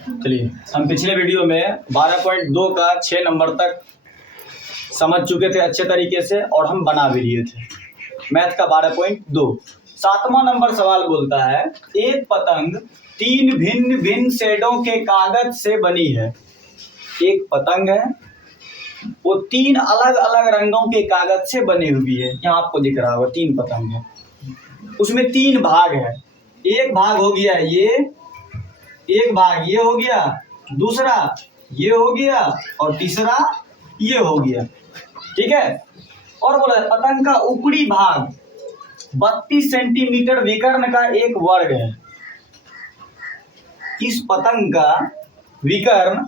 चलिए, हम पिछले वीडियो में 12.2 का 6 नंबर तक समझ चुके थे अच्छे तरीके से और हम बना भी लिए थे मैथ का 12.2। 7वां नंबर सवाल बोलता है एक पतंग 3 भिन्न भिन्न शेडों के कागज से बनी है। एक पतंग है, वो 3 अलग अलग रंगों के कागज से बनी हुई है। यहाँ आपको दिख रहा होगा 3 पतंग है, उसमें 3 भाग है। एक भाग हो गया ये, एक भाग ये हो गया, दूसरा ये हो गया और तीसरा ये हो गया। ठीक है। और बोला पतंग का ऊपरी भाग 32 सेंटीमीटर विकर्ण का एक वर्ग है। इस पतंग का विकर्ण,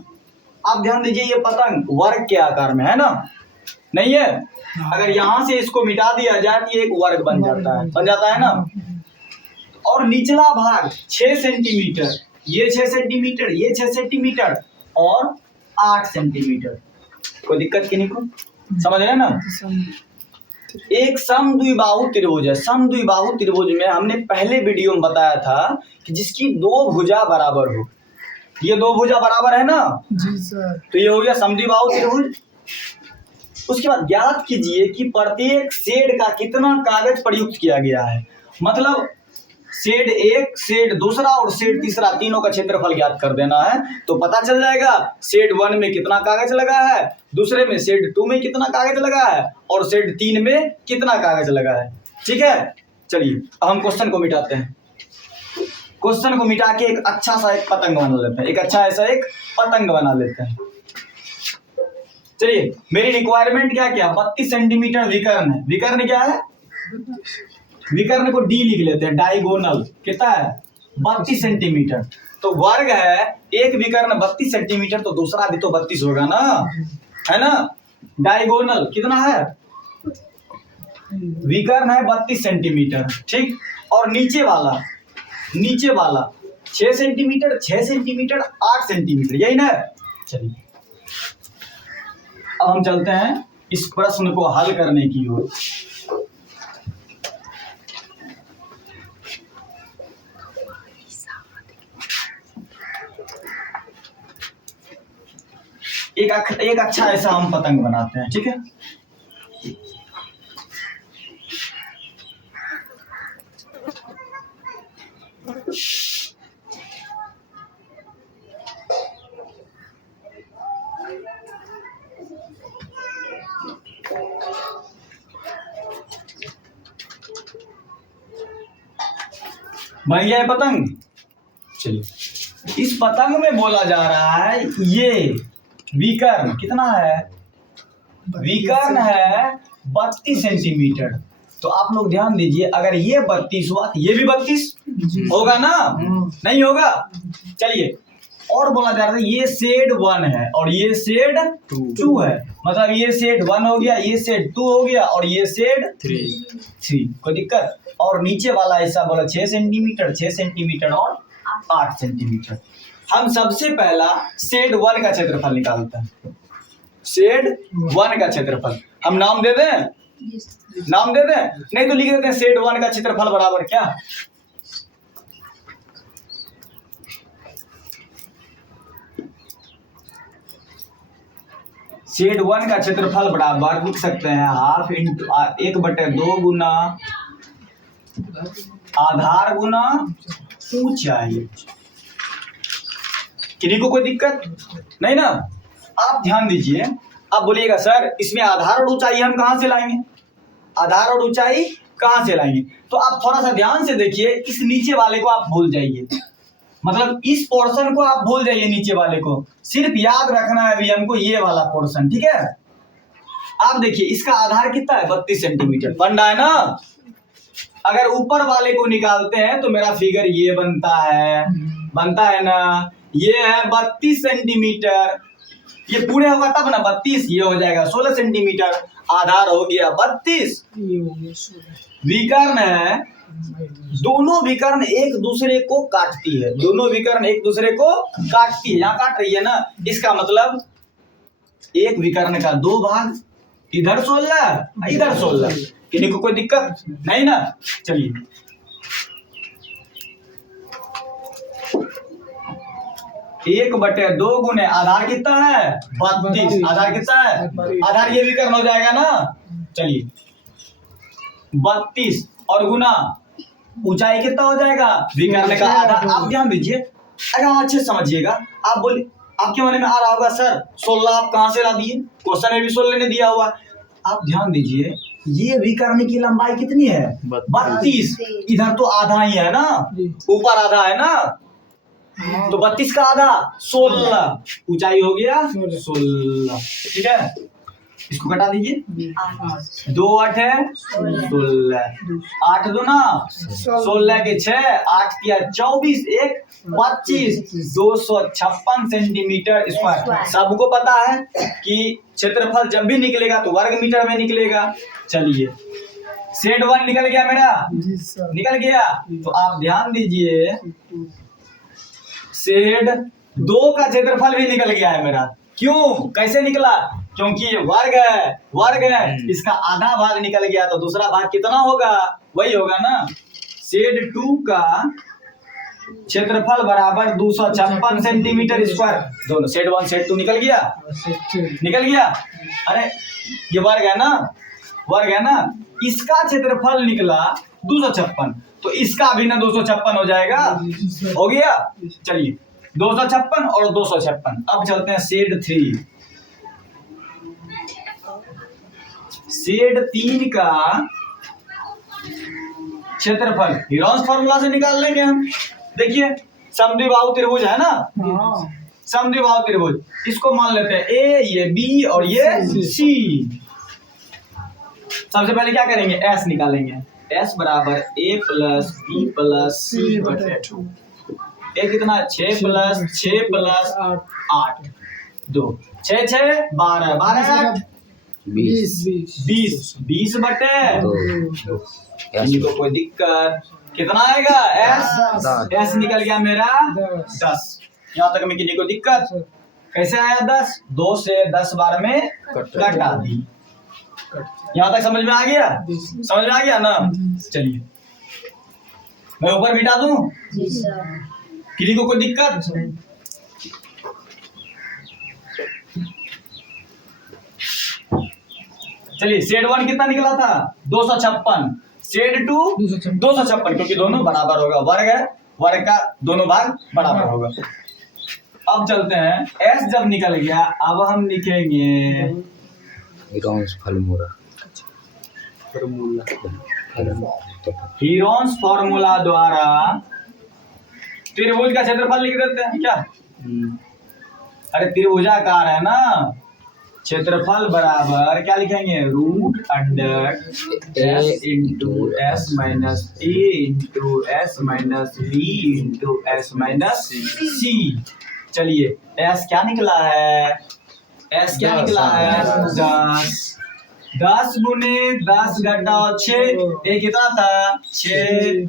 आप ध्यान दीजिए, ये पतंग वर्ग के आकार में है ना, नहीं है? अगर यहां से इसको मिटा दिया जाए तो ये एक वर्ग बन जाता है ना। और निचला भाग 6 सेंटीमीटर, ये 6 सेंटीमीटर, ये 6 सेंटीमीटर और 8 सेंटीमीटर। कोई दिक्कत की नहीं को समझ रहे ना। एक समद्विबाहु त्रिभुज है। समद्विबाहु त्रिभुज में हमने पहले वीडियो में बताया था कि जिसकी 2 भुजा बराबर हो। ये 2 भुजा बराबर है ना जी सर। तो ये हो गया समद्विबाहु त्रिभुज। उसके बाद ज्ञात कीजिए कि प्रत्येक शेड का कितना कागज प्रयुक्त किया गया है। मतलब शेड 1, शेड दूसरा और शेड तीसरा, तीनों का क्षेत्रफल ज्ञात कर देना है तो पता चल जाएगा शेड 1 में कितना कागज लगा है, दूसरे में शेड 2 में कितना कागज लगा है और शेड 3 में कितना कागज लगा है। ठीक है। चलिए अब हम क्वेश्चन को मिटाते हैं। क्वेश्चन को मिटा के एक अच्छा सा एक पतंग बना लेते हैं, एक अच्छा ऐसा एक पतंग बना लेते हैं। चलिए, मेरी रिक्वायरमेंट क्या क्या, 32 सेंटीमीटर विकर्ण है। विकर्ण क्या है? विकर्ण को डी लिख लेते हैं। डायगोनल कितना है? 32 सेंटीमीटर। तो वर्ग है, एक विकर्ण 32 सेंटीमीटर तो दूसरा भी तो 32 होगा ना, है ना। डायगोनल कितना है? विकर्ण है 32 सेंटीमीटर। ठीक। और नीचे वाला 6 सेंटीमीटर, 6 सेंटीमीटर, 8 सेंटीमीटर, यही ना। चलिए अब हम चलते हैं इस प्रश्न को हल करने की ओर। एक अच्छा ऐसा हम पतंग बनाते हैं। ठीक है। बन गया है पतंग। चलिए, इस पतंग में बोला जा रहा है ये विकर्ण कितना है? विकर्ण है 32 सेंटीमीटर। तो आप लोग ध्यान दीजिए, अगर ये 32 हुआ तो ये भी 32 होगा ना, नहीं होगा? चलिए, और बोला जा रहा है ये शेड 1 है और ये शेड 2 है। मतलब ये शेड 1 हो गया, ये शेड 2 हो गया और ये शेड 3। कोई दिक्कत? और नीचे वाला ऐसा बोला 6 सेंटीमीटर, 6 सेंटीमीटर और 8 सेंटीमीटर। हम सबसे पहला शेड 1 का क्षेत्रफल निकालते हैं। शेड 1 का क्षेत्रफल हम नाम दे दें, नाम दे दें, नहीं तो लिख देते हैं शेड 1 का क्षेत्रफल बराबर क्या? शेड 1 का क्षेत्रफल बराबर लिख सकते हैं हाफ इंटू 1/2 गुना आधार गुना ऊंचाई। किन्हीं को कोई दिक्कत नहीं ना। आप ध्यान दीजिए, आप बोलिएगा सर इसमें आधार और ऊंचाई हम कहां से लाएंगे? आधार और ऊंचाई कहां से लाएंगे? तो आप थोड़ा सा ध्यान से देखिए, इस नीचे वाले को आप भूल जाइए। मतलब इस पोर्शन को आप भूल जाइए, नीचे वाले को सिर्फ याद रखना है अभी हमको ये वाला पोर्शन। ठीक है। आप देखिए इसका आधार कितना है? 32 सेंटीमीटर बन रहा है ना। अगर ऊपर वाले को निकालते हैं तो मेरा फिगर ये बनता है ना। ये है 32 सेंटीमीटर, ये पूरे होगा तब ना 32, ये हो जाएगा 16 सेंटीमीटर। आधार हो गया 32, विकर्ण है, दोनों विकर्ण एक दूसरे को काटती है, दोनों विकर्ण एक दूसरे को काटती है। यहाँ काट रही है ना, इसका मतलब एक विकर्ण का 2 भाग, इधर 16 इधर 16। किन्हीं को कोई दिक्कत नहीं ना। चलिए 1/2 गुने आधार कितना है 32, आधार कितना है, आधार ये भी करना हो जाएगा ना। चलिए 32 और गुना ऊंचाई कितना हो जाएगा v करने का आधार। आप ध्यान दीजिए, अगर आप अच्छे से समझिएगा, आप बोलिए आपके मन में आ रहा होगा सर 16 आप कहां से ला दिए, क्वेश्चन में भी 16 ने दिया हुआ। आप ध्यान दीजिए, ये v करने की लंबाई कितनी है 32, इधर तो आधा ही है ना, ऊपर आधा है ना, तो 32 का आधा 16, ऊंचाई हो गया 16। ठीक है, इसको घटा दीजिए, 2 8 है 16, 8 दूना 16 के 6, 8 किया 24, 1 25, 256 सेंटीमीटर स्क्वायर। सबको पता है कि क्षेत्रफल जब भी निकलेगा तो वर्ग मीटर में निकलेगा। चलिए सेट 1 निकल गया मेरा, निकल गया। तो आप ध्यान दीजिए, सेट 2 का क्षेत्रफल भी निकल गया है मेरा। क्यों, कैसे निकला, क्योंकि ये वर्ग है, वर्ग है, इसका आधा भाग निकल गया तो दूसरा भाग कितना होगा, वही होगा ना। सेट 2 का क्षेत्रफल बराबर 256 सेंटीमीटर स्क्वायर। दोनों सेट 1 सेट 2 निकल गया, निकल गया। अरे ये वर्ग है ना, वर्ग है ना, इसका क्षेत्रफल निकला 256, तो इसका भी ना 256 हो जाएगा, हो गया। चलिए 256 और 256। अब चलते हैं सेट 3। सेट 3 का क्षेत्रफल हीरोन्स फॉर्मूला से निकाल लेंगे हम। देखिए समद्विबाहु त्रिभुज है ना, समद्विबाहु त्रिभुज, इसको मान लेते हैं ए, ये बी और ये सी। सबसे पहले क्या करेंगे, एस निकालेंगे। एस बराबर a प्लस बी प्लस सी बटे 2। ए कितना 6 प्लस 6 प्लस 8 2 6 6 12 12 8 20 बटे 2। इनको कोई दिक्कत, कितना आएगा एस निकल गया मेरा 10। यहाँ तक में किसी को दिक्कत, कैसे आया 10, 2 से 10 बार में कटा दी। यहाँ तक समझ में आ गया, समझ में आ गया ना। चलिए मैं ऊपर मिटा दूं, किसी को कोई दिक्कत। चलिए सेट 1 कितना निकला था 256, सेट 2 256, क्योंकि दोनों बराबर होगा, वर्ग है, वर्ग का दोनों भाग बराबर होगा। अब चलते हैं, एस जब निकल गया अब हम लिखेंगे हीरोन्स फॉर्मूला द्वारा त्रिभुज का क्षेत्रफल लिख देते हैं क्या। अरे त्रिभुजाकार है ना, क्षेत्रफल बराबर क्या लिखेंगे, root under S into S minus A into S minus B into S minus C. चलिए एस क्या निकला है, एस क्या निकला है 10। 10 गुने 10 घटाओ 6, ए कितना था 6,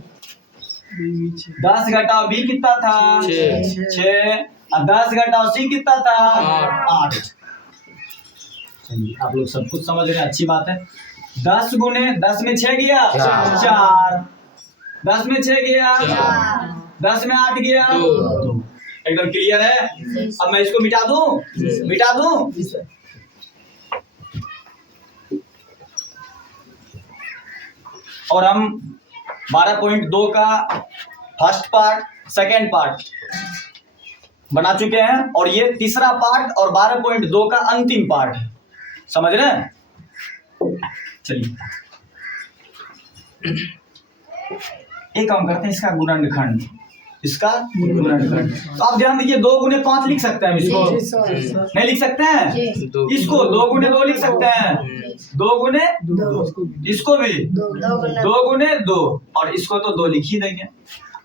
10 घटाओ बी कितना था 6, और 10 घटाओ सी कितना था 8। आप लोग सब कुछ समझ रहे हैं, अच्छी बात है। 10 गुने 10 में 6 गया 4, 10 में 6 गया 10 में 8 गया 2। एकदम क्लियर है। अब मैं इसको मिटा दूं, मिटा दूं। और हम 12.2 का फर्स्ट पार्ट सेकेंड पार्ट बना चुके हैं, और ये तीसरा पार्ट और 12.2 का अंतिम पार्ट है, समझ रहे हैं। चलिए एक काम करते हैं, इसका गुणनखंड, इसका गुणनखंड। तो आप ध्यान दीजिए, 2 गुने 5 लिख सकते हैं इसको, नहीं लिख सकते हैं इसको, 2 गुने 2 लिख सकते हैं, 2 गुने 2, इसको भी 2 गुने 2, और इसको तो 2 लिख ही देंगे।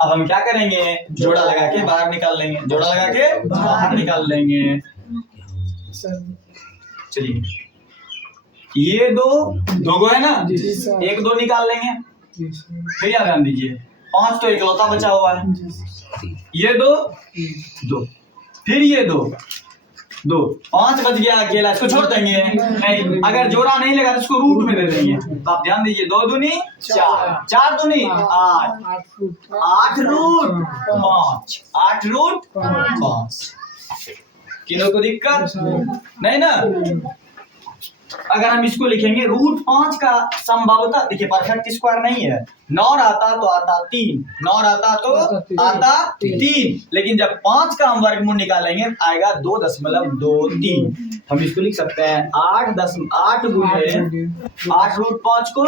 अब हम क्या करेंगे, जोड़ा लगा के बाहर निकाल लेंगे, जोड़ा लगा के बाहर निकाल लेंगे। चलिए ये 2 गो है ना, 1 2 निकाल लेंगे। फिर याद ध्यान दीजिए, 5 तो इकलौता बचा हुआ है, ये 2 2, फिर ये 2, 2, 5 बच गया अकेला, इसको छोड़ देंगे नहीं, अगर जोड़ा नहीं लगा तो इसको रूट में दे देंगे। तो आप ध्यान दीजिए, 2 दूनी 4, 4 दूनी 8, 8 रूट 5, 8 रूट 5। किन्हों को दिक्कत नहीं ना? अगर हम इसको लिखेंगे रूट 5 का संभवतः, देखिए परफेक्ट स्क्वायर नहीं है, 9 रहता तो आता 3, 9 रहता तो आता 3, लेकिन जब 5 का हम वर्गमूल निकालेंगे आएगा 2.23। हम इसको लिख सकते हैं 8 गुने 8 रूट 5 को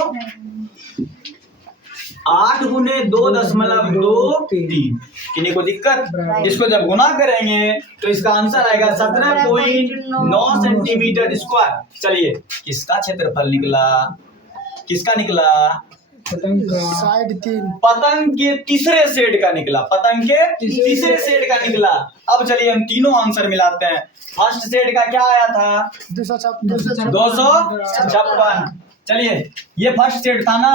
8 गुने 2.23। किन्हीं को दिक्कत? इसको जब गुना करेंगे तो इसका आंसर आएगा 17.9 सेंटीमीटर स्क्वायर। चलिए, किसका क्षेत्रफल निकला? किसका निकला? पतंग के तीसरे सेट का निकला। पतंग के तीसरे सेट का निकला। अब चलिए हम तीनों आंसर मिलाते हैं। फर्स्ट सेट का क्या आया था? 256। चलिए, ये फर्स्ट सेट था ना,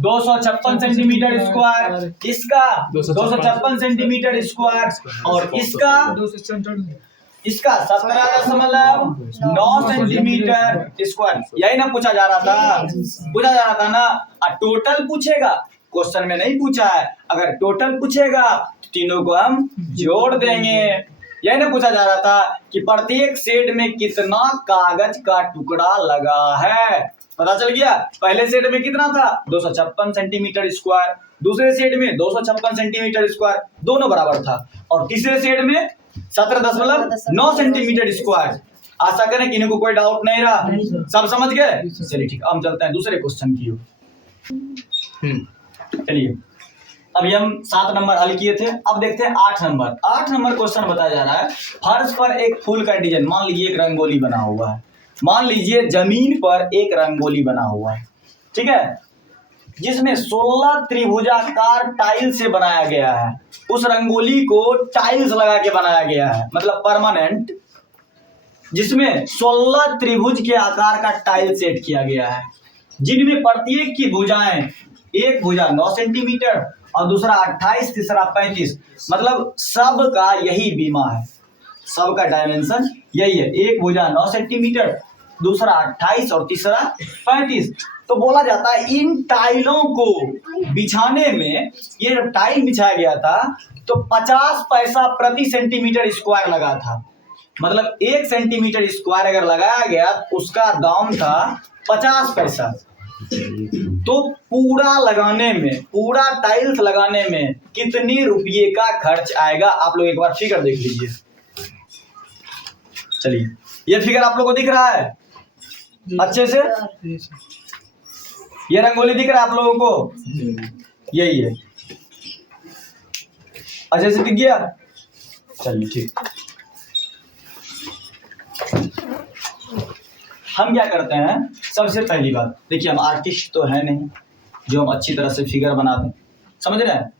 256 सेंटीमीटर स्क्वायर, इसका 256 सेंटीमीटर स्क्वायर, और इसका 17.9 सेंटीमीटर स्क्वायर। यही ना पूछा जा रहा था ना। टोटल पूछेगा, क्वेश्चन में नहीं पूछा है, अगर टोटल पूछेगा तो तीनों को हम जोड़ देंगे। यही ना पूछा जा रहा था कि प्रत्येक सेट में कितना कागज का टुकड़ा लगा है। पता चल गया। पहले सेट में कितना था? 256 सेंटीमीटर स्क्वायर, दूसरे सेट में 256 सेंटीमीटर स्क्वायर, दोनों बराबर था, और तीसरे सेट में 17.9 सेंटीमीटर स्क्वायर। आशा करें कि इनको कोई डाउट नहीं रहा, सब समझ गए। चलिए ठीक, हम चलते हैं दूसरे क्वेश्चन की ओर। चलिए, अभी हम 7 नंबर हल किए थे, अब देखते हैं 8 नंबर। 8 नंबर क्वेश्चन बताया जा रहा है, फर्श पर एक फूल का डिजाइन, मान लीजिए एक रंगोली बना हुआ है, मान लीजिए जमीन पर एक रंगोली बना हुआ है, ठीक है, जिसमें 16 त्रिभुजाकार टाइल से बनाया गया है। उस रंगोली को टाइल्स लगा के बनाया गया है, मतलब परमानेंट, जिसमें 16 त्रिभुज के आकार का टाइल सेट किया गया है, जिनमें प्रत्येक की भुजाएं, एक भुजा 9 सेंटीमीटर और दूसरा 28, तीसरा 35, मतलब सब का यही बीमा है, सबका डायमेंशन यही है। एक भुजा 9 सेंटीमीटर, दूसरा 28 और तीसरा 35। तो बोला जाता है इन टाइलों को बिछाने में, ये जब टाइल बिछाया गया था तो 50 पैसा प्रति सेंटीमीटर स्क्वायर लगा था, मतलब 1 सेंटीमीटर स्क्वायर अगर लगाया गया तो उसका दाम था 50 पैसा। तो पूरा लगाने में, पूरा टाइल्स लगाने में कितने रुपये का खर्च आएगा? आप लोग एक बार फिगर देख लीजिए। चलिए, ये फिगर आप लोग को दिख रहा है अच्छे से? ये रंगोली दिख रहा है आप लोगों को? यही है, अच्छे से दिख गया? चलिए ठीक। हम क्या करते हैं, सबसे पहली बात देखिए, हम आर्टिस्ट तो है नहीं जो हम अच्छी तरह से फिगर बना दें, समझ रहे हैं?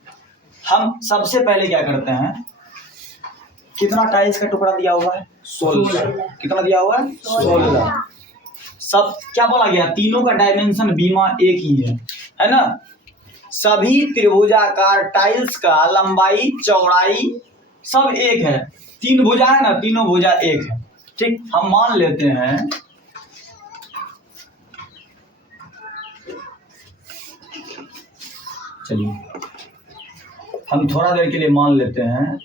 हम सबसे पहले क्या करते हैं, कितना टाइल्स का टुकड़ा दिया हुआ है? 16। कितना दिया हुआ है? 16। सब क्या बोला गया? तीनों का डायमेंशन बीमा एक ही है ना? सभी त्रिभुजाकार टाइल्स का लंबाई चौड़ाई सब एक है। 3 भुजा है ना, तीनों भुजा एक है, ठीक। हम मान लेते हैं चलिए हम थोड़ा देर के लिए मान लेते हैं,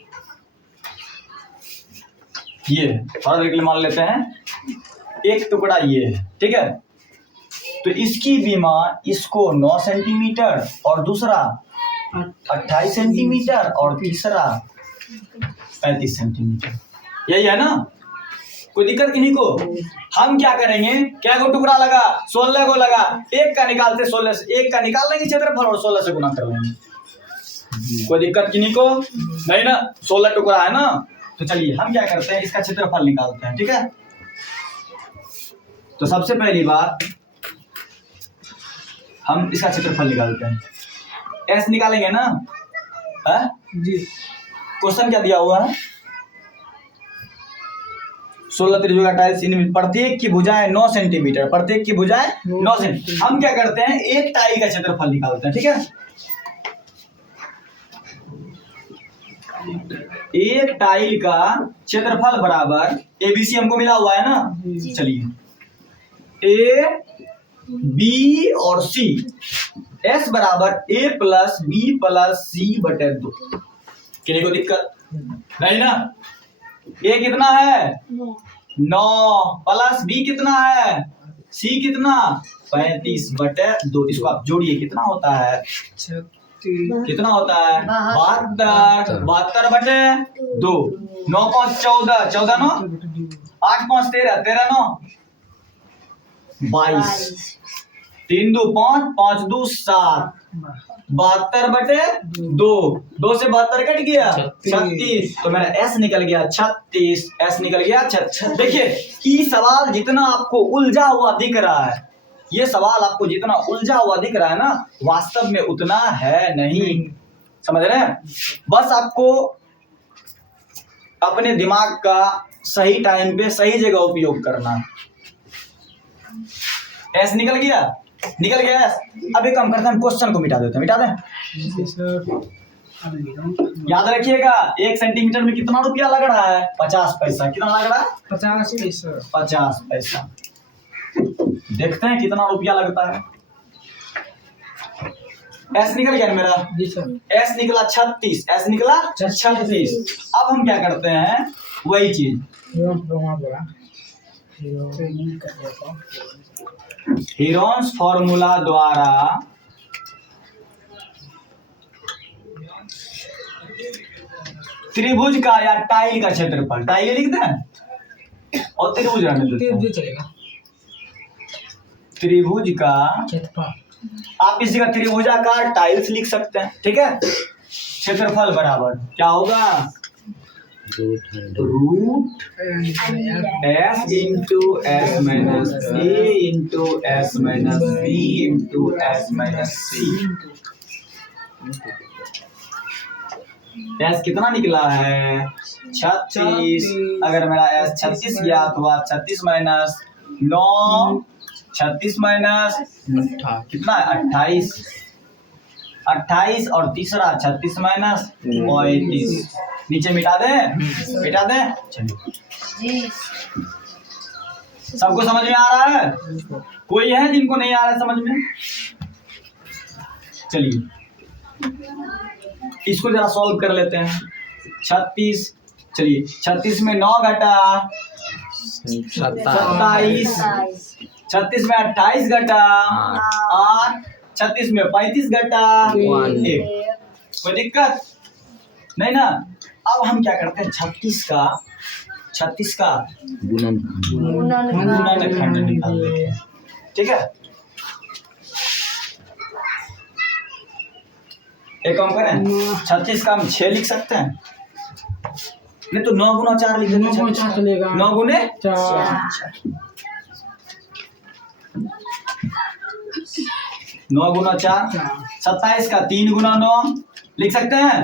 ये थोड़ा देर के लिए मान लेते हैं एक टुकड़ा ये है, ठीक है। तो इसकी बीमा, इसको 9 सेंटीमीटर और दूसरा 28 सेंटीमीटर और तीसरा 35 सेंटीमीटर, यही है ना? कोई दिक्कत किन्हीं को? हम क्या करेंगे, क्या को टुकड़ा लगा? 16 को लगा, एक का निकालते 16 से, एक का निकाल लेंगे क्षेत्रफल और 16 से गुना कर लेंगे। कोई दिक्कत किन्हीं को नहीं ना? 16 टुकड़ा है ना? तो चलिए हम क्या करते हैं, इसका क्षेत्रफल निकालते हैं, ठीक है। तो सबसे पहली बात हम इसका क्षेत्रफल निकालते हैं, एस निकालेंगे ना? है जी। क्वेश्चन क्या दिया हुआ है? 16 त्रिभुजा टाइल्स, इनमें प्रत्येक की भुजाएं 9 सेंटीमीटर, प्रत्येक की भुजाएं 9 सेंटीमीटर। हम क्या करते हैं, एक टाइल का क्षेत्रफल निकालते हैं, ठीक है। एक टाइल का क्षेत्रफल बराबर ABC हमको मिला हुआ है ना। चलिए A B और C, S बराबर A plus B plus C बटे 2। किसी को दिक्कत नहीं ना। A कितना है 9 प्लस B कितना है C कितना 35 बटे 2। इसको आप जोड़िए कितना होता है कितना होता है 72 72 बटे 2। 9 5 14 14 9 8 5 13 13 9 22 3 2 5 5 2 7 72 बटे 2। 2 से 72 कट गया 36। तो मेरा S निकल गया 36। S निकल गया 36। देखिए कि सवाल जितना आपको उलझा हुआ दिख रहा है, ये सवाल आपको जितना उलझा हुआ दिख रहा है ना, वास्तव में उतना है नहीं। समझ रहे हैं। बस आपको अपने दिमाग का सही टाइम पे सही जगह उपयोग करना। एस निकल गया एस। अब एक काम करते हैं, क्वेश्चन को मिटा देते हैं। मिटा दें। याद रखिएगा 1 सेंटीमीटर में कितना रुपया लग रहा है 50 पैसा। कितना लग रहा है 50 पैसा। 50 पैसा। देखते हैं कितना रुपया लगता है। एस निकल गया मेरा। जी सर। एस निकला 36। एस निकला 36। अब हम क्या करते हैं वही चीज हीरोन्स फॉर्मूला द्वारा त्रिभुज का या टाइल का क्षेत्रफल, टाइल लिख दें और त्रिभुज रहने देते हैं। चलेगा। त्रिभुज का क्षेत्रफल आप इसी का त्रिभुजाकार टाइल्स लिख सकते हैं। ठीक है। क्षेत्रफल बराबर क्या होगा root S into S minus A into S minus B into S minus C। S कितना निकला है 36। अगर मेरा S 36 गया तो आप 36 माइनस 9 36 माइनस कितना है 28 28 और तीसरा 36 माइनस 35। नीचे मिटा दे चलिए। सबको समझ में आ रहा है। कोई है जिनको नहीं आ रहा है समझ में। चलिए इसको जरा सॉल्व कर लेते हैं। 36 चलिए 36 में 9 घटा 27 36 में 28 घटा 8 36 में 35 घटा 1। कोई दिक्कत नहीं ना। अब हम क्या करते हैं 36 का गुणनखंड निकाल लेते हैं। ठीक है। एक काम करें 36 का हम 6 लिख सकते हैं। नहीं तो 9 गुना 4 लिख देते हैं। 9 गुने 4 9 गुना 4 27 का 3 गुना 9 लिख सकते हैं।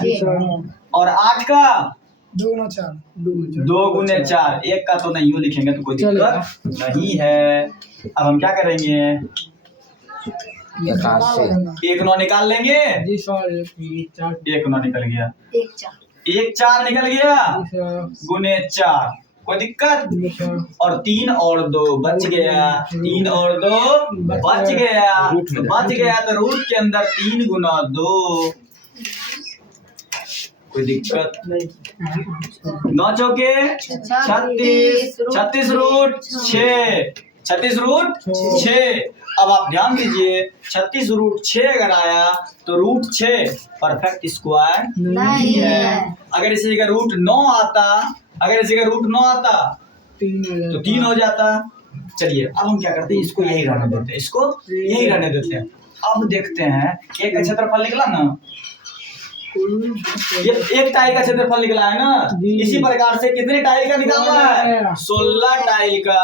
और 8 का 2 गुना 4 2 गुने 4। 1 का तो नहीं हो लिखेंगे तो कोई दिक्कत नहीं है। अब हम क्या करेंगे 1 9 निकाल लेंगे। जी सर। 1 9 निकल गया 1 4 निकल गया गुने 4। कोई दिक्कत। और 3 और 2 बच गया 3 और 2 बच गया तो रूट के अंदर 3 गुना 2। कोई दिक्कत 9 चौके 36 36 रूट 6 36 रूट 6। अब आप ध्यान दीजिए 36 रूट 6 अगर आया तो रूट 6 परफेक्ट स्क्वायर नहीं है। अगर इसी का रूट 9 आता तो 3 हो जाता। चलिए अब हम क्या करते हैं इसको यही रहने देते हैं। अब देखते हैं एक का क्षेत्रफल निकला ना। ये एक टाइल का क्षेत्रफल निकला है ना। इसी प्रकार से कितने टाइल का निकालना है 16 टाइल का।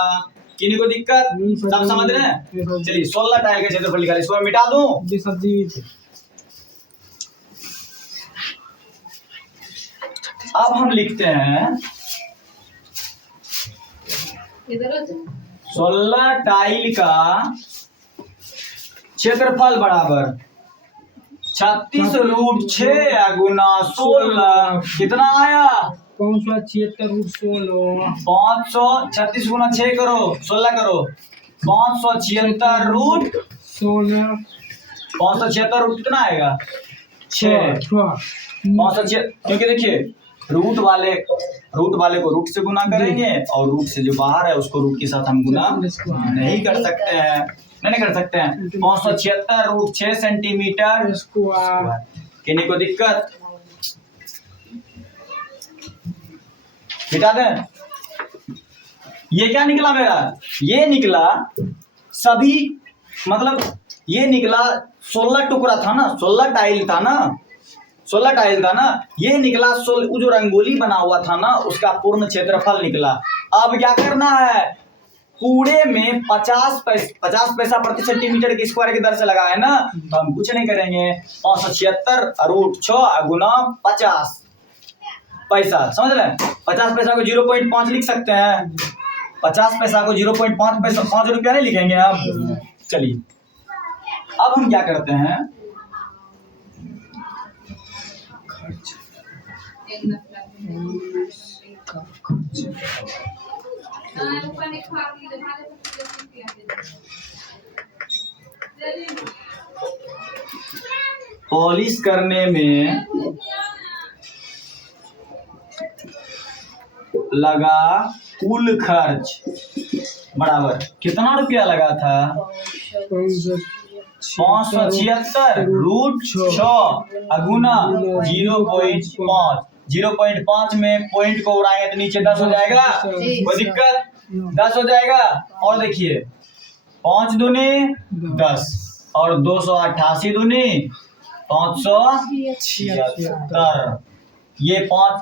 किन्हीं को दिक्कत सब समझ रहे हैं। चलिए 16 टाइल का क्षेत्रफल निकाले। इसको मैं मिटा दूं। अब हम लिखते हैं 16 टाइल का क्षेत्रफल बराबर 36√6 गुना 16 कितना आया? 576 536 गुना 6 करो, 16 करो, 576 रूट कितना आएगा? 6। 576, क्योंकि देखिए रूट वाले को रूट से गुना करेंगे और रूट से जो बाहर है उसको रूट के साथ हम गुना नहीं कर सकते हैं, नहीं कर सकते हैं। 576√6 सेंटीमीटर स्क्वायर। किन्हीं को दिक्कत? मिटा दें। ये क्या निकला मेरा? ये निकला सभी, मतलब ये निकला 16 टुकड़ा था ना, 16 टाइल था ना, 16 टाइल था ना, ये निकला वो जो रंगोली बना हुआ था ना उसका पूर्ण क्षेत्रफल निकला। अब क्या करना है? पूरे में 50 पैसा प्रति सेंटीमीटर के स्क्वायर की दर से लगा है ना, तो हम कुछ नहीं करेंगे। 576√6 गुना 50 पैसा, समझ रहे हैं? 50 पैसा को 0.5 लिख सकते हैं। 50 पैसा को 0.5 पैसा, 5 रुपया नहीं लिखेंगे आप? चलिए अब हम क्या करते हैं, पॉलिश करने में लगा कुल खर्च बराबर कितना रुपया लगा था? 576√6 गुना 0.5। 0.5 में पॉइंट को उड़ाएंगे तो नीचे 10 हो जाएगा, कोई दिक्कत? 10 हो जाएगा। और देखिए 5 दूनी 10 और 288 दूनी 576। ये 5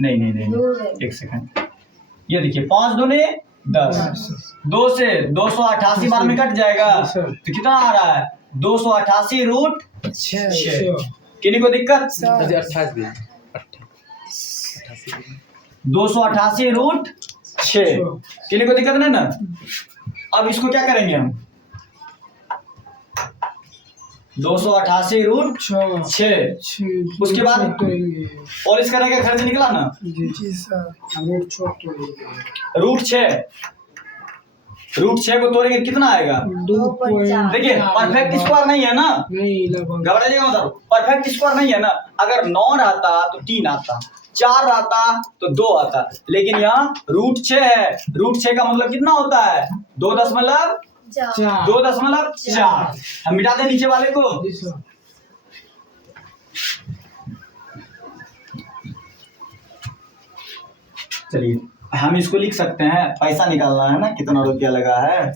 नहीं, एक सेकंड, ये देखिए 5 दूनी 10, 2 से 288 बार में कट जाएगा तो कितना आ रहा है? 288√6। किन्हीं को दिक्कत? 288√6, किन्हीं को दिक्कत नहीं ना? अब इसको क्या करेंगे हम? 288√6, उसके बाद पॉलिश करने का खर्च निकला ना? जी सर। √6 को तोड़ेंगे कितना आएगा? 2। देखिए परफेक्ट स्क्वायर नहीं है ना, घबराइएगा मत, परफेक्ट स्क्वायर नहीं है ना। अगर 9 रहता तो 3 आता, 4 रहता तो 2 आता, लेकिन यहाँ √6 है। √6 का मतलब कितना होता है? 2.4। हम मिटा दें नीचे वाले को। चलिए हम इसको लिख सकते हैं, पैसा निकालना है ना, कितना रुपया लगा है,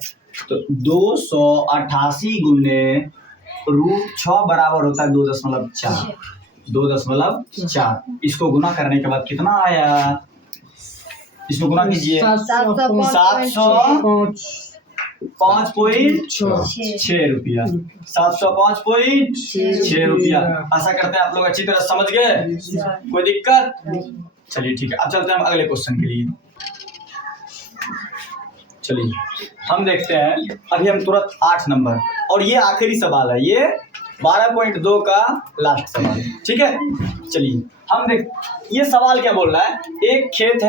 तो 288 गुने √6 बराबर होता है 2.4। 2.4 इसको गुना करने के बाद कितना आया? इसको गुना कीजिए। 705.6 रुपया। 705.6 रुपया। आशा करते हैं आप लोग अच्छी तरह समझ गए, कोई दिक्कत? चलिए ठीक है, अब चलते हैं हम अगले क्वेश्चन के लिए। चलिए हम देखते हैं, अभी हम तुरंत 8 नंबर, और ये आखिरी सवाल है, ये 12.2 का लास्ट सवाल है, ठीक है। चलिए हम देख, ये सवाल क्या बोल रहा है? एक खेत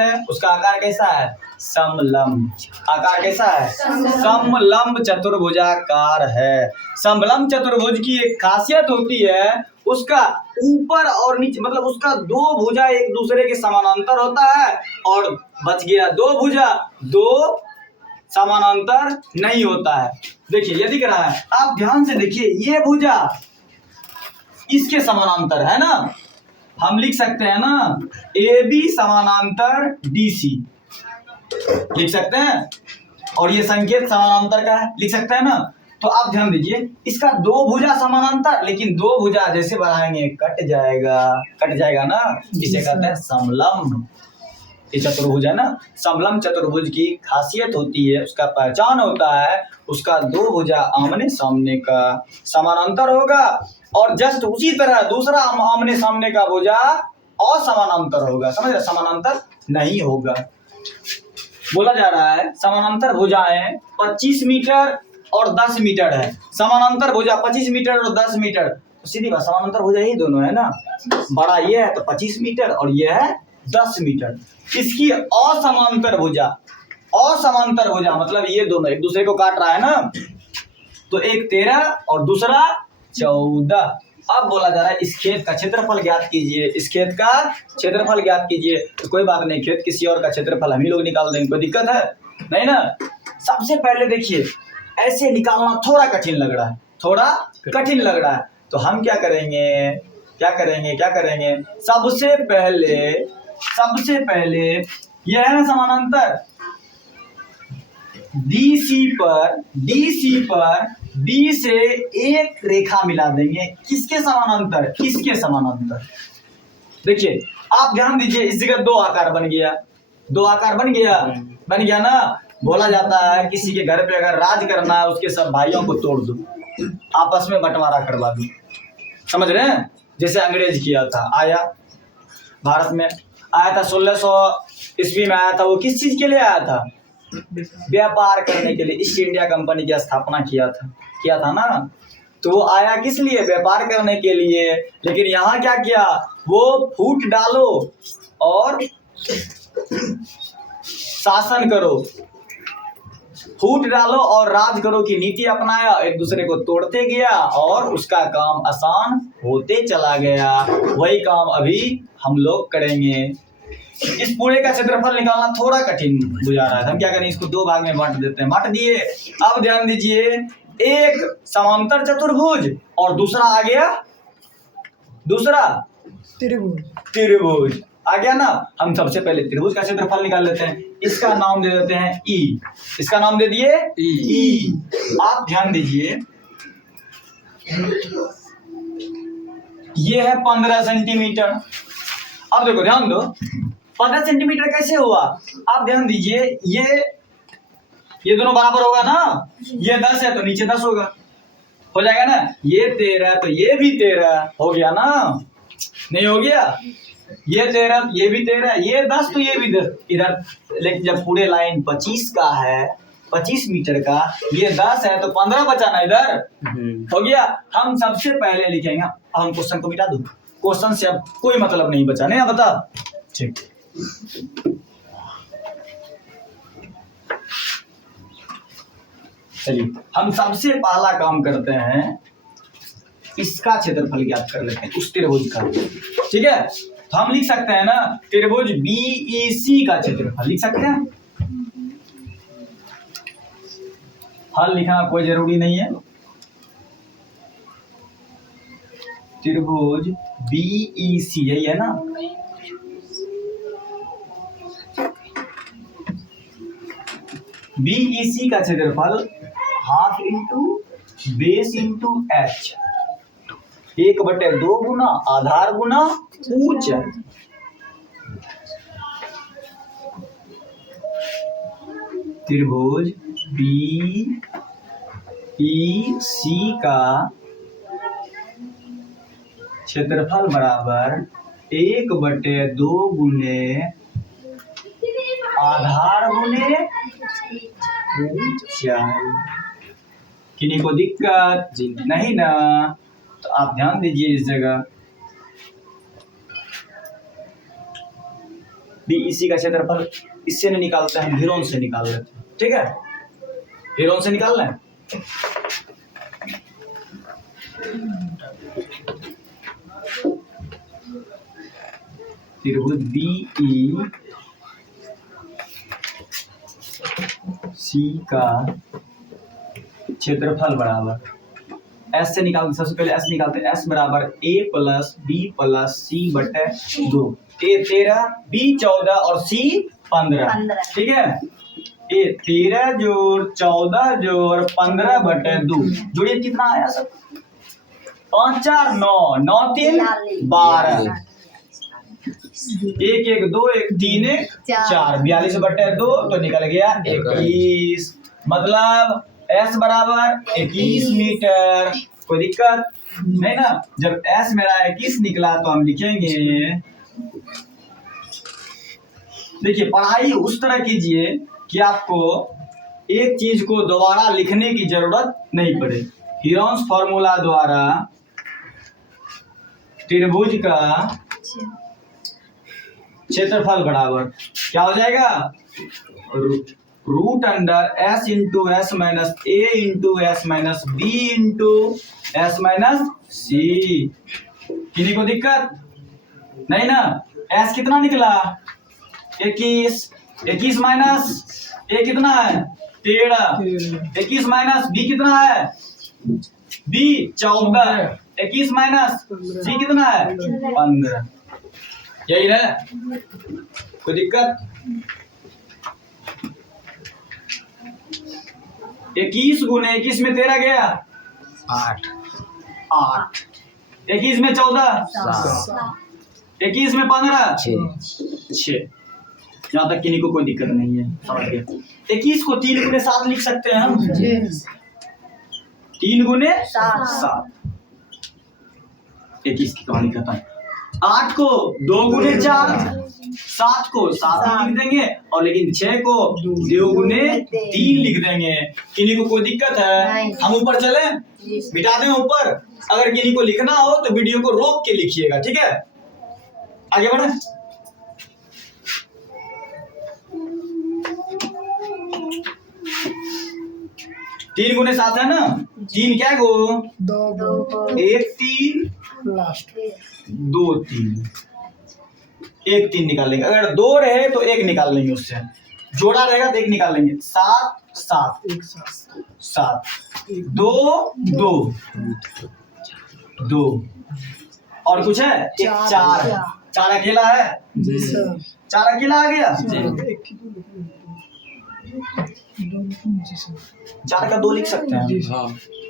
है, उसका आकार कैसा है? समलंब। आकार कैसा है? समलंब चतुर्भुजाकार है। समलंब चतुर्भुज की एक खासियत होती है, उसका ऊपर और नीचे, मतलब उसका 2 भुजा एक दूसरे के समानांतर होता है, और बच गया 2 भुजा 2 समानांतर नहीं होता है। देखिए ये दिख रहा है, आप ध्यान से देखिए, ये भुजा इसके समानांतर है ना, हम लिख सकते हैं ना AB समानांतर DC लिख सकते हैं, और ये संकेत समानांतर का है, लिख सकते हैं ना। तो आप ध्यान दीजिए, इसका 2 भुजा समानांतर, लेकिन 2 भुजा जैसे बढ़ाएंगे कट जाएगा ना, इसे कहते हैं समलंब। ये चतुर्भुज है ना, समलंब चतुर्भुज की खासियत होती है, उसका पहचान होता है, उसका 2 भुजा आमने सामने का समानांतर होगा, और जस्ट उसी तरह दूसरा आमने सामने का भुजा असमानांतर होगा। समझ रहे? समानांतर नहीं होगा। बोला जा रहा है समानांतर भुजाएं 25 मीटर और 10 मीटर है। समानांतर भुजा 25 मीटर और 10 मीटर, तो सीधी बात समानांतर भुजा यही दोनों है ना। बड़ा ये है तो 25 मीटर और ये है 10 मीटर। इसकी असमांतर भुजा, असमांतर भुजा मतलब ये दोनों एक दूसरे को काट रहा है ना, तो एक 13 और दूसरा 14। अब बोला जा रहा है इस खेत का क्षेत्रफल ज्ञात कीजिए, इस खेत का क्षेत्रफल ज्ञात कीजिए। तो कोई बात नहीं, खेत किसी और का क्षेत्रफल हम ही लोग निकाल देंगे, कोई दिक्कत है नहीं ना। सबसे पहले देखिए ऐसे निकालना थोड़ा कठिन लग रहा है, थोड़ा कठिन लग रहा है, तो हम क्या करेंगे, क्या करेंगे, सबसे पहले यह है ना समानांतर, DC पर B से एक रेखा मिला देंगे। किसके समानांतर, इसके समानांतर। देखिए आप ध्यान दीजिए, इस जगह दो आकार बन गया, दो आकार बन गया ना। बोला जाता है किसी के घर पे अगर राज करना है उसके सब भाइयों को तोड़ दो, आपस में बंटवारा करवा दो, समझ रहे हैं। जैसे अंग्रेज किया था, आया भारत में, आया था 1600 ईस्वी में आया था। वो किस चीज के लिए आया था, व्यापार करने के लिए। ईस्ट इंडिया कंपनी की स्थापना किया था ना। तो वो आया किस लिए, व्यापार करने के लिए। लेकिन यहाँ क्या किया, वो फूट डालो और शासन करो, फूट डालो और राज करो की नीति अपनाया, एक दूसरे को तोड़ते गया और उसका काम आसान होते चला गया। वही काम अभी हम लोग करेंगे। इस पूरे का क्षेत्रफल निकालना थोड़ा कठिन बुझा रहा है, हम क्या करें, इसको दो भाग में बांट देते हैं, बांट दिए। अब ध्यान दीजिए, एक समांतर चतुर्भुज और दूसरा आ गया, दूसरा त्रिभुज आ गया ना। हम सबसे पहले त्रिभुज का क्षेत्रफल निकाल लेते हैं। इसका नाम दे देते हैं E, इसका नाम दे दिए E। आप ध्यान दीजिए, ये है 15 सेंटीमीटर। अब देखो ध्यान दो, 15 सेंटीमीटर कैसे हुआ, आप ध्यान दीजिए, ये दोनों बराबर होगा ना, ये 10 है तो नीचे 10 होगा, हो जाएगा ना। ये 13 तो ये भी 13 हो गया ना, नहीं हो गया, ये 13 ये भी 13, ये 10 तो ये भी 10 इधर। लेकिन जब पूरे लाइन 25 का है, 25 मीटर का, ये 10 है तो 15 बचा ना इधर, हो गया। हम सबसे पहले लिखेंगे, हम क्वेश्चन को मिटा दूं, क्वेश्चन से अब कोई मतलब नहीं बचा, नहीं बता, ठीक। चलिए हम सबसे पहला काम करते हैं, इसका क्षेत्रफल ज्ञात कर लेते हैं, उस त्रिभुज का, ठीक है। तो हम लिख सकते हैं ना, त्रिभुज BEC का क्षेत्रफल लिख सकते हैं। हल लिखना कोई जरूरी नहीं है, त्रिभुज BEC यही है ना। BEC का क्षेत्रफल half into base into H, 1/2 गुना आधार गुना ऊंचाई। त्रिभुज BEC का क्षेत्रफल बराबर 1/2 गुने आधार गुने ऊंचाई। किन्हीं को दिक्कत नहीं ना, तो आप ध्यान दीजिए इस जगह। BEC का क्षेत्रफल इससे नहीं निकालते हैं, हीरोन से निकाल लेते हैं, ठीक है, हीरोन से निकाल लें। त्रिभुज BEC का क्षेत्रफल बराबर S से निकालते, सबसे पहले S निकालते हैं, S बराबर A + B + C/2। A 13, B 14 और C 15, ठीक है। A 13 जोड़ 14 जोड़ 15/2, जोड़िए कितना आया सब, 5 4 9, 9 3 12, 1 1 2 1 3 1 4, 42/2 तो निकल गया 21। मतलब S बराबर 21 मीटर। कोई दिक्कत नहीं ना। जब S मेरा 21 निकला तो हम लिखेंगे, देखिए पढ़ाई उस तरह कीजिए कि आपको एक चीज को दोबारा लिखने की जरूरत नहीं पड़े। हीरोन्स फॉर्मूला द्वारा त्रिभुज का क्षेत्रफल बराबर क्या हो जाएगा? Root under S into S minus A into S minus B into S minus C. किसी को दिक्कत नहीं ना? एस कितना निकला? 21। 21 माइनस ए कितना है? 13। 21 माइनस बी कितना है? बी 14। 21 माइनस सी कितना है? 15। यही है, कोई दिक्कत? 21 गुने 21 में 13 गया 8। 21 में 14 21 में 15 6। यहाँ तक किन्हीं को कोई दिक्कत नहीं है, समझ गए? 21 को 3 गुने 7 लिख सकते हैं हम। 3 गुने 7। 21 की कहानी खत्म। 8 को 2 गुने 4, 7 को 7 लिख देंगे, और लेकिन 6 को 2 गुने 3 लिख देंगे। किन्हीं को कोई दिक्कत है? हम ऊपर चले, मिटा दें ऊपर। अगर किन्हीं को लिखना हो तो वीडियो को रोक के लिखिएगा, ठीक है? आगे बढ़े। तीन गुने 7 है ना? 3 क्या गो? 2 1 3 लास्ट 2 3। 1 3 निकाल लेंगे। अगर 2 रहे तो 1 निकाल लेंगे, उससे जोड़ा रहेगा तो 1 निकाल लेंगे। 7 7 एक साथ 7 2 2 2। और कुछ है? 4 है। 4 अकेला है? जी सर। 4 अकेला आ गया। एक ही तो लिखना है। 4 का 2 लिख सकते हैं।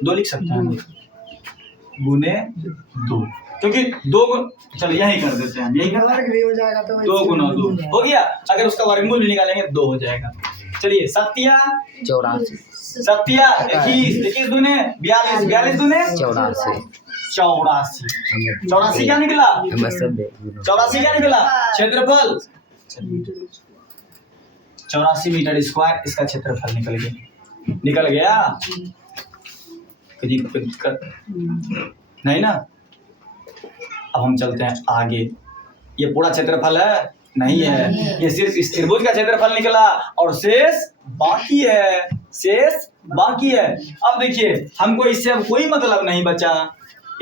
2 लिख सकते हैं गुने 2, क्योंकि 2 चलो यही कर देते हैं, यही कर देंगे। हो जाएगा तो 2 गुना 2 हो गया। अगर उसका वर्गमूल भी निकालेंगे 2 हो जाएगा। चलिए 7 84 7 21 21 दुने 42 42 दुने 84 84 क्या निकला? 84 क्या निकला? क्षेत्रफल 84 मीटर स्क्वायर इसका क्षेत्रफल निकल गया। कभी कोई दिक्कत नहीं ना? अब हम चलते हैं आगे। ये पूरा क्षेत्रफल है? नहीं है, ये सिर्फ इस त्रिभुज का क्षेत्रफल निकला और शेष बाकी है। शेष बाकी है। अब देखिए, हमको इससे अब कोई मतलब नहीं बचा।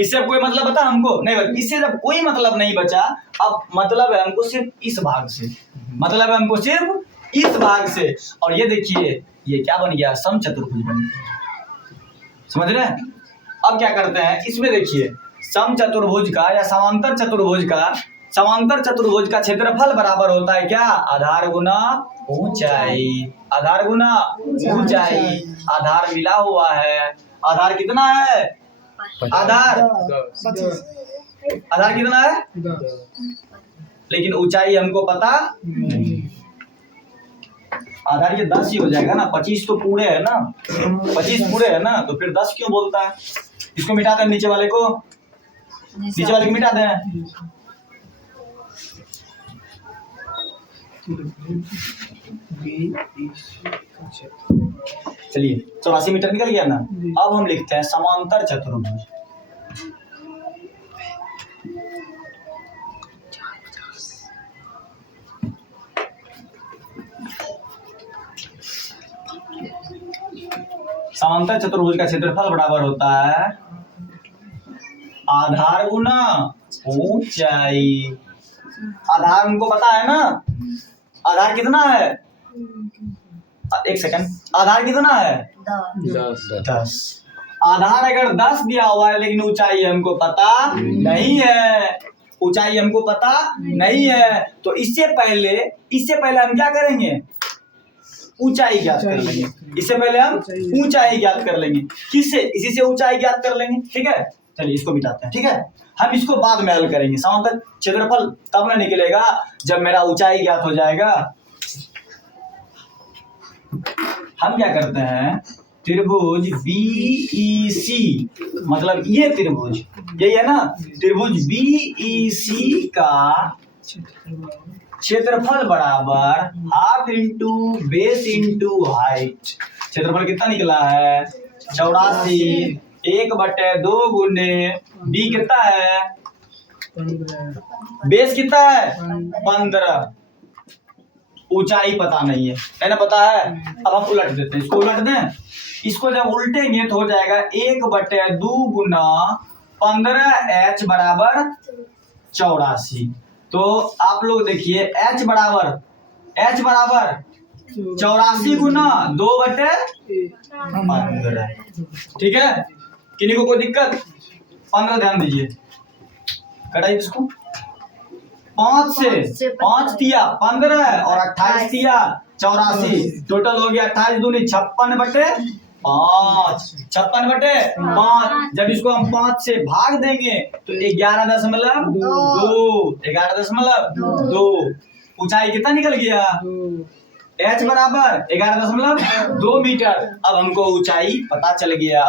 इससे अब कोई मतलब बता हमको? नहीं बचा। इससे जब कोई मतलब नहीं बचा, अब मतलब है हमको सिर्फ इस भाग से। मतलब है हमको सिर्फ इस भाग से। और ये देखिए, ये क्या बन गया? समचतुर्भुज बन गया। समझ रहे हैं? अब क्या करते हैं, इसमें देखिए, समचतुर्भुज का या समांतर चतुर्भुज का क्षेत्रफल बराबर होता है क्या? आधार गुना ऊंचाई। आधार गुना ऊंचाई। आधार मिला हुआ है। आधार कितना है? आधार 25 आधार कितना है? 10 लेकिन ऊंचाई हमको पता नहीं। आधार ये 10 ही हो जाएगा ना? 25 तो पूरे है ना? 25 पूरे है ना? तो फिर 10 क्यों बोलता है? इसको मिटा दें, नीचे वाले को मिटा दें। चलिए 84 मीटर निकल गया ना? अब हम लिखते हैं समांतर चतुर्भुज। समांतर चतुर्भुज का क्षेत्रफल बराबर होता है आधार गुना ऊंचाई। आधार हमको पता है ना? आधार कितना है? एक सेकंड, आधार कितना है? 10। आधार अगर 10 दिया हुआ है, लेकिन ऊंचाई हमको पता नहीं है। ऊंचाई हमको पता नहीं है, तो इससे पहले हम क्या करेंगे? ऊंचाई ज्ञात कर लेंगे। इससे पहले हम ऊंचाई ज्ञात कर लेंगे। किससे? इसी से ऊंचाई ज्ञात कर लेंगे। ठीक है, चलिए इसको मिटाते हैं। ठीक है, हम इसको बाद में हल करेंगे। समांतर क्षेत्रफल तब ना निकलेगा जब मेरा ऊंचाई ज्ञात हो जाएगा। हम क्या करते हैं, त्रिभुज BEC, मतलब ये त्रिभुज, यही है ना? त्रिभुज BEC का क्षेत्रफल बराबर half into base into height. क्षेत्रफल कितना निकला है 84, 1/2 गुने बी कितना है, 15 बेस कितना है 15, ऊंचाई पता नहीं है ना, पता है। अब हम उलट देते हैं, इसको उलट दें, इसको जब उल्टेंगे तो हो जाएगा 1/2 गुना 15h बराबर 84। तो आप लोग देखिए h बराबर 84 गुना 2/15। ठीक है, किन्हीं को कोई दिक्कत? 15 ध्यान दीजिए, कटाइए इसको। 5 से 5 दिया 15 और 28 दिया 84, टोटल हो गया 28 दूनी 56/5, 56/5। जब इसको हम 5 से भाग देंगे तो 11.2। ऊंचाई कितना निकल गया h बराबर 11.2 मीटर। अब हमको ऊंचाई पता चल गया,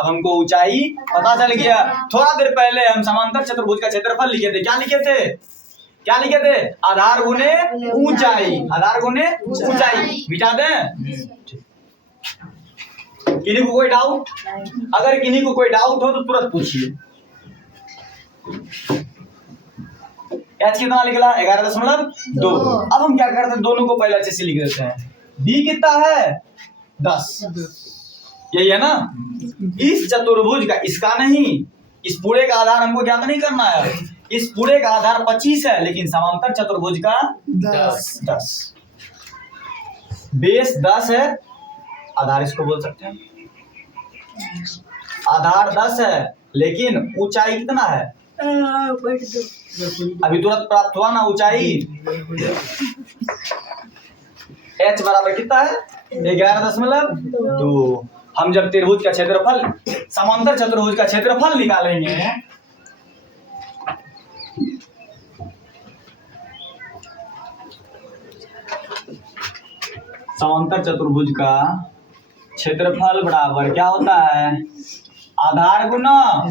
थोड़ा देर पहले हम समांतर चतुर्भुज का क्षेत्रफल लिखे थे, क्या लिखे थे आधार गुने ऊंचाई, मिटा दें। किन्हीं को कोई डाउट? अगर किन्हीं को कोई डाउट हो तो तुरंत पूछिए। h कितना निकला 11.2। अब हम क्या करते हैं, दोनों को पहले अच्छे से लिख देते हैं। b कितना है 10, यही है ना। इस चतुर्भुज का, इसका नहीं, इस पूरे का आधार हमको ज्ञात नहीं करना है। इस पूरे का आधार 25 है, लेकिन समांतर चतुर्भुज का 10। बेस 10 है, आधार इसको बोल सकते हैं। आधार 10 है, लेकिन ऊंचाई कितना है, अभी तुरंत प्राप्त हुआ ना ऊंचाई। h बराबर कितना है 11.2। हम जब त्रिभुज का क्षेत्रफल, समांतर चतुर्भुज का क्षेत्रफल निकालेंगे, समांतर चतुर्भुज का क्षेत्रफल बराबर क्या होता है, आधार गुना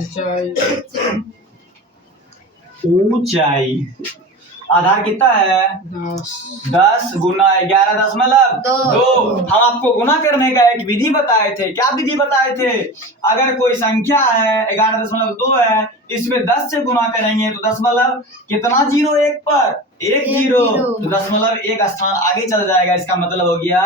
ऊंचाई। आधार कितना है 10 गुना 11.2। हम आपको गुना करने का एक विधि बताए थे, क्या विधि बताए थे? अगर कोई संख्या है 11.2 है, इसमें 10 से गुना करेंगे तो दशमलव कितना 0 1 पर 1 0, तो दशमलव 1 स्थान आगे चल जाएगा। इसका मतलब हो गया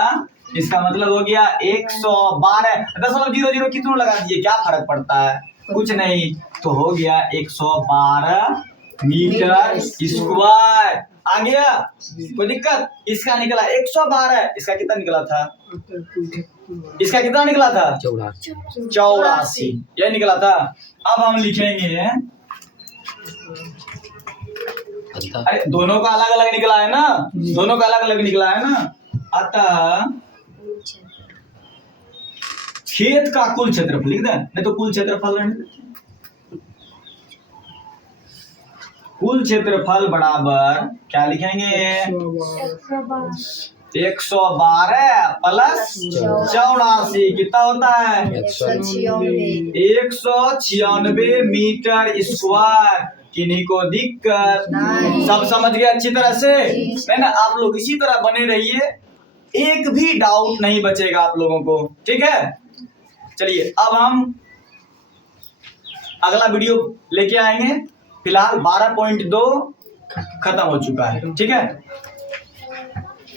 112। दशमलव 0 0 कितनों लगा दिए, क्या फर्क पड़ता है, कुछ नहीं। तो हो गया 112 मीटर स्क्वायर। आ गया, कोई दिक्कत? इसका निकला 112, इसका कितना निकला था, 84, ये निकला था। अब हम लिखेंगे, अरे दोनों का अलग अलग निकला है ना, अतः खेत का कुल क्षेत्रफल लिख दें, नहीं तो कुल क्षेत्रफल रहने दें। कुल क्षेत्रफल बराबर क्या लिखेंगे 112 प्लस 84 कितना होता है 196 मीटर स्क्वायर। किन्हीं को दिक्कत? सब समझ गए अच्छी तरह से, है ना। आप लोग इसी तरह बने रहिए, एक भी डाउट नहीं बचेगा आप लोगों को, ठीक है। चलिए अब हम अगला वीडियो लेके आएंगे। फिलहाल 12.2 खत्म हो चुका है, ठीक है।